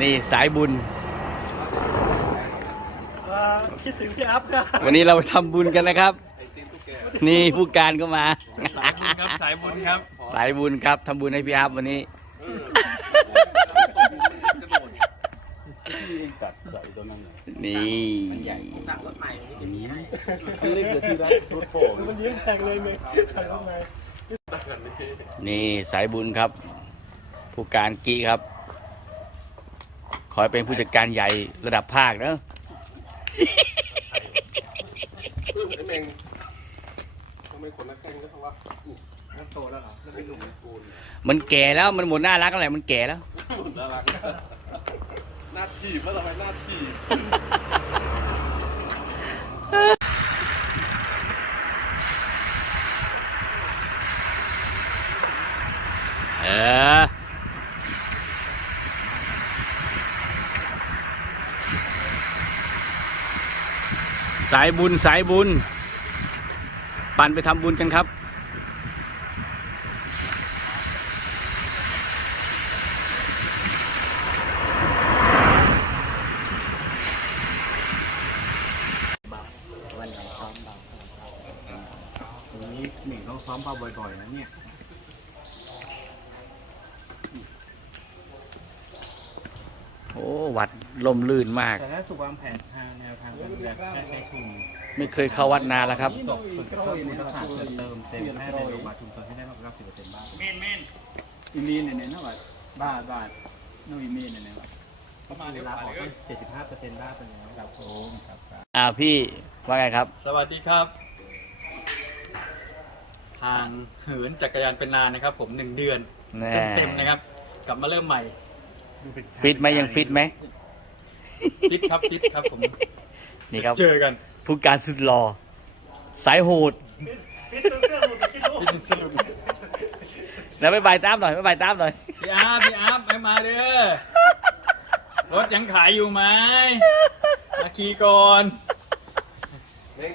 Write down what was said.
นี่สายบุญ คิดถึงพี่อัพครับวันนี้เราทำบุญกันนะครับ นี่ผู้การก็มาครับสายบุญครับ สายบุญครับทำบุญให้พี่อัพวันนี้กัดใส่ตัวนั้นนี่เล็กเดี๋ยวที่รักรถโผล่มันยิ้มแทงเลยเลยใส่เข้าไปนี่สายบุญครับ ผู้การกี้ครับ ขอให้เป็นผู้จัดการใหญ่ระดับภาคเนอะไอ้เมงทำไมคนนักแข่งก็ทว่ามันโตแล้วเหรอแล้วเป็นหนุ่มมันแก่แล้วมันหมดหน้ารักอะไรมันแก่แล้วน่ารักหน้าถีบแล้วทำไมหน้าถีบเออ สายบุญสายบุญ ปั่นไปทำบุญกันครับ วันนี้หนึ่งต้องซ้อมเบาบ่อยๆนะเนี่ย โอ้วัดลมลื่นมาก แต่ถ้าสุวางแผนทางแนวทางการแบบแค่ใช้ทุนไม่เคยเข้าวัดนานแล้วครับ ตกฝึกเพิ่มมูลค่าเติมเติมเต็มแค่ในโรงพยาบาลชุมชนให้ได้มากกว่าสิบเปอร์เซ็นต์บ้างเมนเมนอีเมนเนี่ยเนี่ยนะว่าบ้าบ้าน้องอีเมนเนี่ยนะว่าประมาณเวลาออกก็เจ็ดสิบห้าเปอร์เซ็นต์ได้ไปแล้วครับผมครับอ่าพี่ว่าไงครับ สวัสดีครับ ทางเหินจักรยานเป็นนานนะครับ ผมหนึ่งเดือนแน่เต็มๆนะครับ กลับมาเริ่มใหม่ ฟิตไหมยังฟิตไหมฟิตครับฟิตครับผมนี่ครับเจอกันผู้การสุดหล่อสายโหดฟิตสนุกแล้วไปบายตามหน่อยไปบายตามหน่อยพี่อาร์ตพี่อาร์ตไม่มาเด้อรถยังขายอยู่ไหมมาขี่ก่อนเม้ง